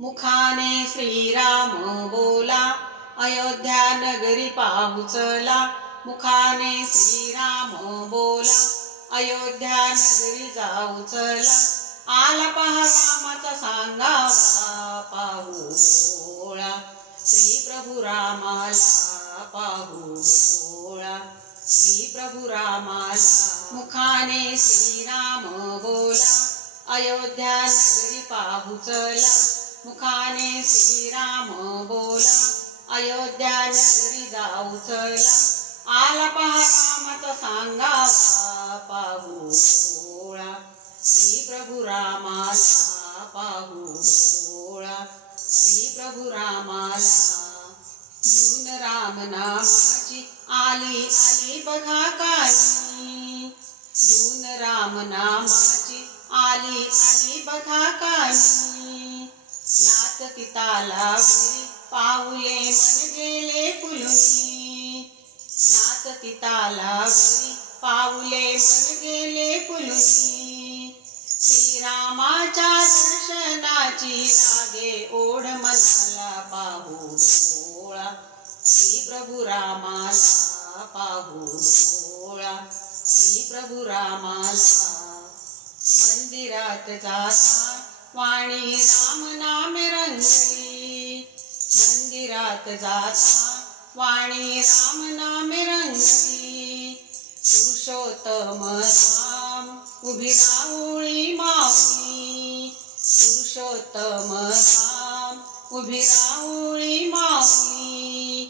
मुखाने श्रीराम बोला अयोध्या नगरी पाहुचला मुखाने श्रीराम बोला अयोध्या नगरी जाऊ चला. आला पहा रामाचा सांगावा पाहू डोळा श्री प्रभू रामाला पाहू डोळा श्री प्रभू रामाला मुखाने श्रीराम बोला अयोध्या नगरी पाहू चला. मुखाने श्रीराम बोला अयोध्या नगरी जाऊ चला. आला पहा रामाचा सांगावा पाहू सोळा श्री प्रभू रामाला पाहू डोळा श्री प्रभू रामाला जून राम नामाची आली आली बघा कानी जून राम नामाची आली आली बघा कानी नाचती तालावरी पाऊले मन गेले फुलुनी नाचती तालावरी पाऊले मन गेले फुलुनी. श्रीरामाच्या दर्शनाची लागे ओढ मनाला पाहू डोळा. श्री प्रभू रामाला पाहू डोळा. श्री प्रभू रामाला मंदिरात जाता वाणी राम नाम रंगली मंदिरात जाता वाणी राम नाम रंगली पुरुषोत्तम राम उभी राऊळी माऊली पुरुषोत्तम राम उभी राऊळी माऊली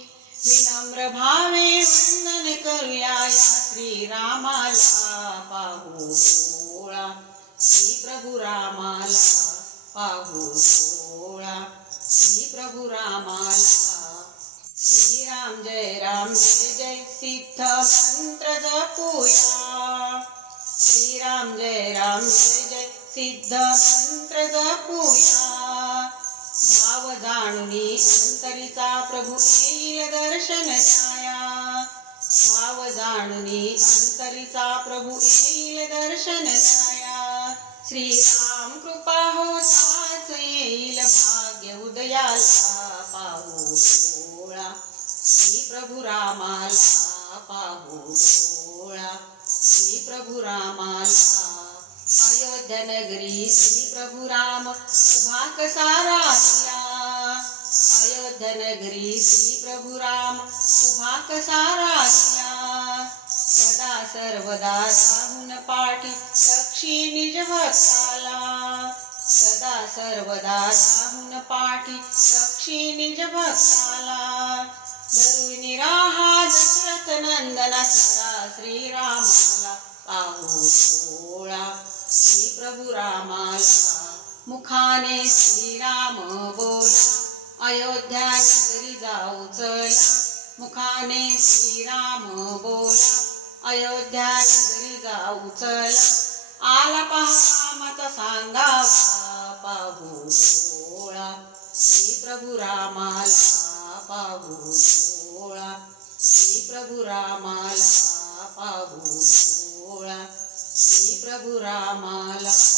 विनम्र भावे वंदन करूया या श्रीरामाला पाहू श्री प्रभू रामाला. पाहू श्री प्रभू रामाला. श्रीराम जय राम जय जय सिद्ध मंत्र जपूया. श्रीराम जय राम जय जय सिद्ध मंत्र जपूया. भाव जाणुनी अंतरीचा प्रभू येईल दर्शन छाया भाव जाणुनी अंतरीचा प्रभू येईल दर्शन द्याया श्रीराम कृपा होता उभा अयोधन घरी श्री प्रभू राम उभा कसा सदा सर्वदा राहून पाठी रक्षी निज भक्ताला सदा सर्वदा राहून पाठी रक्षी निज भक्ताला धरुणी दशरथ नंदना सरा श्रीरामाला पाहू डोळा श्री प्रभु रामाला मुखाने श्रीराम बोला. अयोध्या नगरी जाऊ चला. मुखाने श्रीराम बोला. अयोध्या नगरी जाऊ चला. आला पहा सांगा पाहू डोळा श्री प्रभू रामाला पाहू सोळा श्री प्रभू रामाला पाहू सोळा श्री प्रभू रामाला